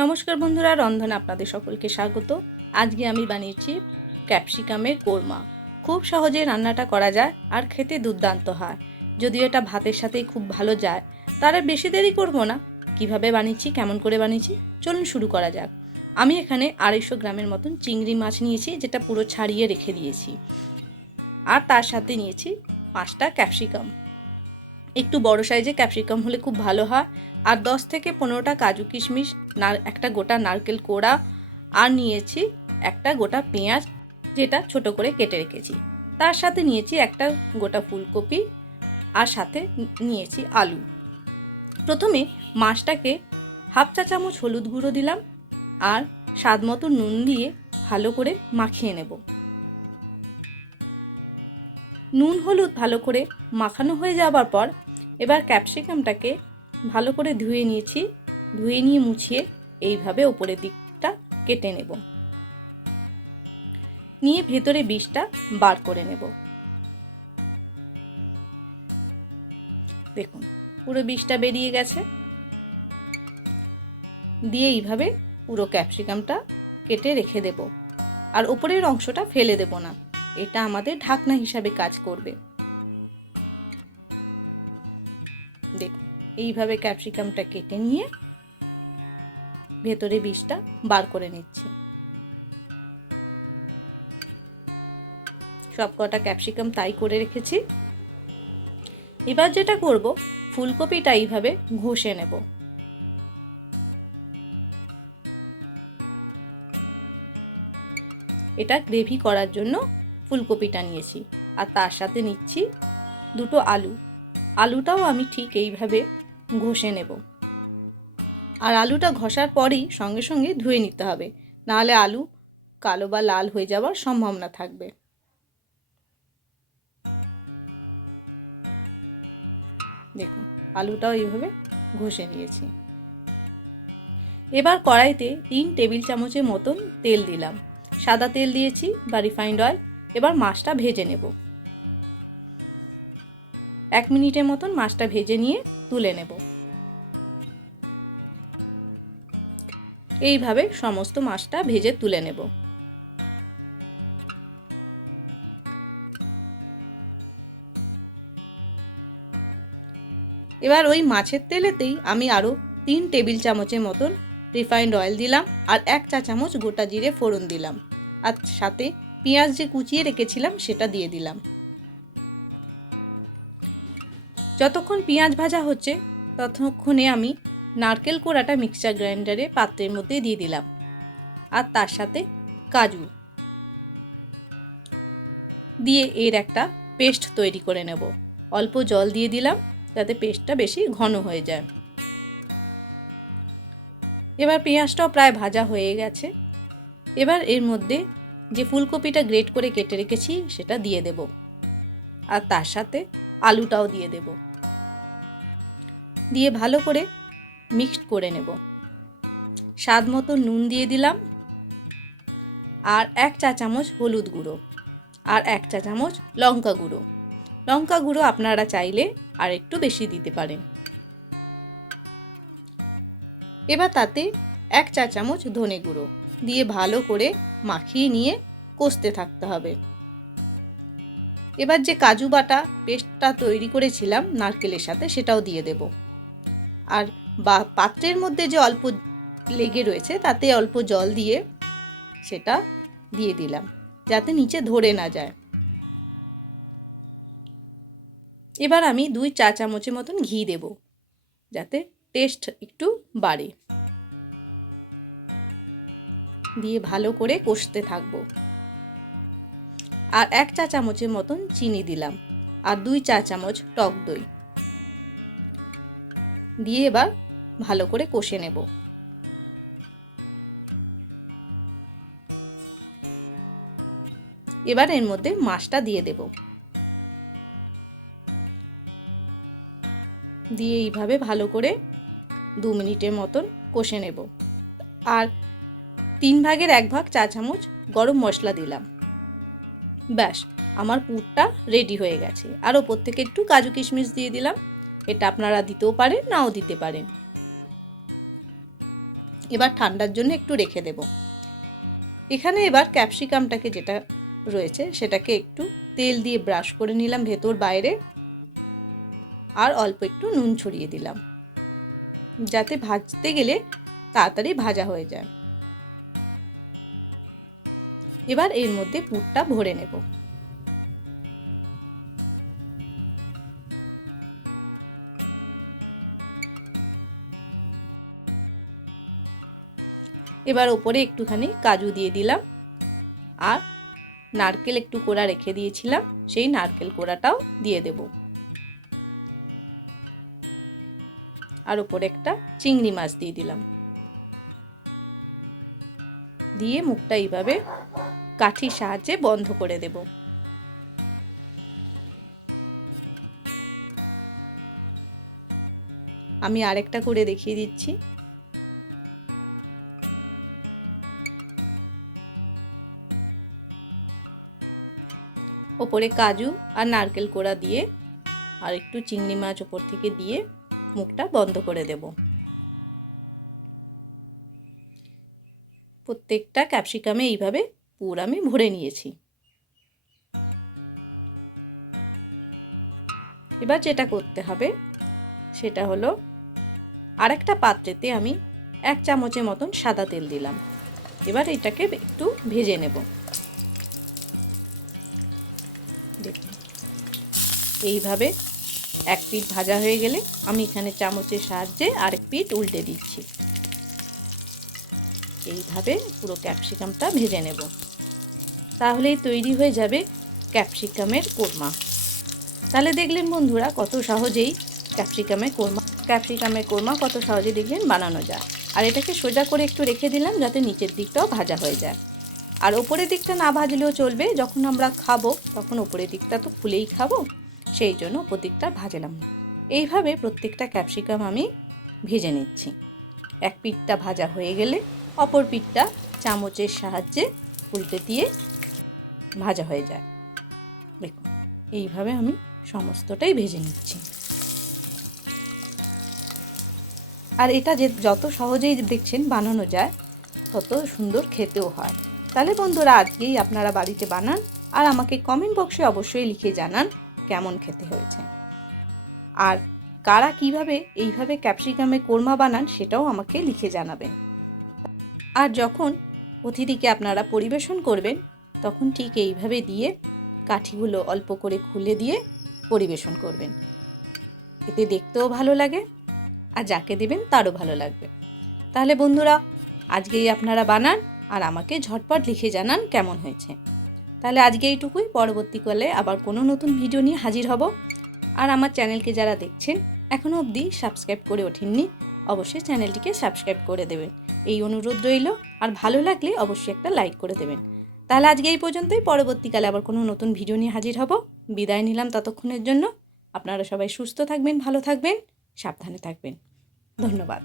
নমস্কার বন্ধুরা, রন্ধনে আপনাদের সকলকে স্বাগত। আজকে আমি বানিয়েছি ক্যাপসিকামের কোরমা। খুব সহজে রান্নাটা করা যায় আর খেতে দুর্দান্ত হয়। যদিও এটা ভাতের সাথেই খুব ভালো যায়, তারা বেশি দেরি করব না। কিভাবে বানিয়েছি, কেমন করে বানিয়েছি, চলুন শুরু করা যাক। আমি এখানে 250 গ্রামের মতন চিংড়ি মাছ নিয়েছি, যেটা পুরো ছাড়িয়ে রেখে দিয়েছি। আর তার সাথে নিয়েছি 5টা ক্যাপসিকাম। একটু বড় সাইজে ক্যাপসিকাম হলে খুব ভালো হয়। আর 10 থেকে 15টা কাজু কিশমিশ, একটা গোটা নারকেল কোড়া, আর নিয়েছি একটা গোটা পেঁয়াজ, যেটা ছোট করে কেটে রেখেছি। তার সাথে নিয়েছি একটা গোটা ফুলকপি, আর সাথে নিয়েছি আলু। প্রথমে মাছটাকে হাফ চা চামচ হলুদ গুঁড়ো দিলাম আর স্বাদ মতো নুন দিয়ে ভালো করে মাখিয়ে নেব। নুন হলুদ ভালো করে মাখানো হয়ে যাবার পর এবার ক্যাপসিকামটাকে ভালো করে ধুয়ে নিয়েছি। ধুয়ে নিয়ে মুছিয়ে এইভাবে ওপরের দিকটা কেটে নেব, নিয়ে ভেতরে বীজটা বার করে নেব। দেখুন, পুরো বীজটা বেরিয়ে গেছে। দিয়ে এইভাবে পুরো ক্যাপসিকামটা কেটে রেখে দেব। আর ওপরের অংশটা ফেলে দেব না, এটা আমাদের ঢাকনা হিসাবে কাজ করবে। দেখুন, এইভাবে ক্যাপসিকামটা কেটে নিয়ে ভেতরে বীজটা বার করে নিচ্ছি। সব কটা ক্যাপসিকাম তাই করে রেখেছি। এবার যেটা করব, ফুলকপিটা এইভাবে ঘষে নেব। এটা গ্রেভি করার জন্য ফুলকপিটা নিয়েছি। আর তার সাথে নিচ্ছি দুটো আলু। আলুটাও আমি ঠিক এইভাবে ঘষে নেব। আর আলুটা ঘষার পরেই সঙ্গে সঙ্গে ধুয়ে নিতে হবে, নাহলে আলু কালো বা লাল হয়ে যাওয়ার সম্ভাবনা থাকবে। দেখুন, আলুটাও এইভাবে ঘষে নিয়েছি। এবার কড়াইতে 3 টেবিল চামচের মতন তেল দিলাম। সাদা তেল দিয়েছি বা রিফাইন্ড অয়েল। এবার মাছটা ভেজে নেব। 1 মিনিটের মতন মাছটা ভেজে নিয়ে তুলে নেব। এইভাবে সমস্ত মাছটা ভেজে তুলে নেব। এবার ওই মাছের তেলেতেই আমি আরও 3 টেবিল চামচের মতন রিফাইন্ড অয়েল দিলাম আর 1 চা চামচ গোটা জিরে ফোড়ন দিলাম। আর সাথে পেঁয়াজ যে কুচিয়ে রেখেছিলাম সেটা দিয়ে দিলাম। যতক্ষণ পেঁয়াজ ভাজা হচ্ছে ততক্ষণে আমি নারকেল কোড়াটা মিক্সচার গ্রাইন্ডারে পাত্রের মধ্যে দিয়ে দিলাম। আর তার সাথে কাজু দিয়ে এর একটা পেস্ট তৈরি করে নেব। অল্প জল দিয়ে দিলাম যাতে পেস্টটা বেশি ঘন হয়ে যায়। এবার পেঁয়াজটাও প্রায় ভাজা হয়ে গেছে। এবার এর মধ্যে যে ফুলকপিটা গ্রেট করে কেটে রেখেছি সেটা দিয়ে দেব। আর তার সাথে আলুটাও দিয়ে দেব। দিয়ে ভালো করে মিক্সড করে নেব। স্বাদ মতো নুন দিয়ে দিলাম আর 1 চা চামচ হলুদ গুঁড়ো আর 1 চা চামচ লঙ্কা গুঁড়ো। লঙ্কা গুঁড়ো আপনারা চাইলে আর একটু বেশি দিতে পারেন। এবার তাতে 1 চা চামচ ধনে গুঁড়ো দিয়ে ভালো করে মাখিয়ে নিয়ে কষতে থাকতে হবে। এবার যে কাজু বাটা পেস্টটা তৈরি করেছিলাম নারকেলের সাথে সেটাও দিয়ে দেব। আর পাত্রের মধ্যে যে অল্প লেগে রয়েছে তাতে অল্প জল দিয়ে সেটা দিয়ে দিলাম যাতে নিচে ধরে না যায়। এবার আমি 2 চা চামচের মতন ঘি দেব যাতে টেস্ট একটু বাড়ে। দিয়ে ভালো করে কষতে থাকবো। আর 1 চা চামচের মতন চিনি দিলাম আর 2 চা চামচ টক দই দিয়ে এবার ভালো করে কষে নেব। এবার এর মধ্যে মাছটা দিয়ে দেব। দিয়ে এইভাবে ভালো করে 2 মিনিটের মতন কষে নেব। আর 3 ভাগের 1 ভাগ চা চামচ গরম মশলা দিলাম। ব্যাস, আমার পুরটা রেডি হয়ে গেছে। আর ওপর থেকে একটু কাজু কিশমিশ দিয়ে দিলাম। এটা আপনারা দিতেও পারেন, নাও দিতে পারেন। এবার ঠান্ডার জন্য একটু রেখে দেব। এখানে এবার ক্যাপসিকামটাকে যেটা রয়েছে সেটাকে একটু তেল দিয়ে ব্রাশ করে নিলাম ভেতর বাইরে, আর অল্প একটু নুন ছড়িয়ে দিলাম যাতে ভাজতে গেলে তাড়াতাড়ি ভাজা হয়ে যায়। এবার এর মধ্যে পুরটা ভরে নেব। এবার ওপরে একটুখানি কাজু দিয়ে দিলাম, আর নারকেল একটু কোড়া রেখে দিয়েছিলাম, সেই নারকেল কোড়াটাও দিয়ে দেব। আর ওপরে একটা চিংড়ি মাছ দিয়ে দিলাম, দিয়ে মুখটা এইভাবে কাঠির সাহায্যে বন্ধ করে দেব। আমি আরেকটা করে দেখিয়ে দিচ্ছি। ওপরে কাজু আর নারকেল কোড়া দিয়ে আর একটু চিংড়ি মাছ ওপর থেকে দিয়ে মুখটা বন্ধ করে দেব। প্রত্যেকটা ক্যাপসিকামে এইভাবে পুর আমি ভরে নিয়েছি। এবার যেটা করতে হবে সেটা হলো আরেকটা পাত্রেতে আমি 1 চামচের মতন সাদা তেল দিলাম। এবার এটাকে একটু ভেজে নেব। দেখুন এইভাবে এক পিঠ ভাজা হয়ে গেলে আমি এখানে চামচের সাহায্যে আরেক পিঠ উল্টে দিচ্ছি। এইভাবে পুরো ক্যাপসিকামটা ভেজে নেব, তাহলেই তৈরি হয়ে যাবে ক্যাপসিকামের কোরমা। তাহলে দেখলেন বন্ধুরা কত সহজেই ক্যাপসিকামের কোরমা কত সহজে দেখলেন বানানো যায়। আর এটাকে সোজা করে একটু রেখে দিলাম যাতে নিচের দিকটাও ভাজা হয়ে যায়। আর ওপরের দিকটা না ভাজলেও চলবে, যখন আমরা খাবো তখন ওপরের দিকটা তো খুলেই খাবো, সেই জন্য ওপর দিকটা ভাজলাম না। এইভাবে প্রত্যেকটা ক্যাপসিকাম আমি ভেজে নিচ্ছি। এক পিঠটা ভাজা হয়ে গেলে অপর পিঠটা চামচের সাহায্যে উল্টে দিয়ে ভাজা হয়ে যায়। দেখুন এইভাবে আমি সমস্তটাই ভেজে নিচ্ছি। আর এটা যে যত সহজেই দেখছেন বানানো যায় তত সুন্দর খেতেও হয়। তাহলে বন্ধুরা আজকেই আপনারা বাড়িতে বানান আর আমাকে কমেন্ট বক্সে অবশ্যই লিখে জানান কেমন খেতে হয়েছে। আর কারা কিভাবে এইভাবে ক্যাপসিকামে কোরমা বানান সেটাও আমাকে লিখে জানাবেন। আর যখন অতিথিকে আপনারা পরিবেশন করবেন তখন ঠিক এইভাবে দিয়ে কাঠিগুলো অল্প করে খুলে দিয়ে পরিবেশন করবেন। এতে দেখতেও ভালো লাগে আর যাকে দেবেন তারও ভালো লাগবে। তাহলে বন্ধুরা আজকেই আপনারা বানান আর আমাকে ঝটপট লিখে জানান কেমন হয়েছে। তাহলে আজকে এইটুকুই, পরবর্তীকালে আবার কোনো নতুন ভিডিও নিয়ে হাজির হব। আর আমার চ্যানেলকে যারা দেখছেন এখনও অবধি সাবস্ক্রাইব করে ওঠেননি, অবশ্যই চ্যানেলটিকে সাবস্ক্রাইব করে দেবেন, এই অনুরোধ রইল। আর ভালো লাগলে অবশ্যই একটা লাইক করে দেবেন। তাহলে আজকে এই পর্যন্তই, পরবর্তীকালে আবার কোনো নতুন ভিডিও নিয়ে হাজির হব। বিদায় নিলাম ততক্ষণের জন্য। আপনারা সবাই সুস্থ থাকবেন, ভালো থাকবেন, সাবধানে থাকবেন। ধন্যবাদ।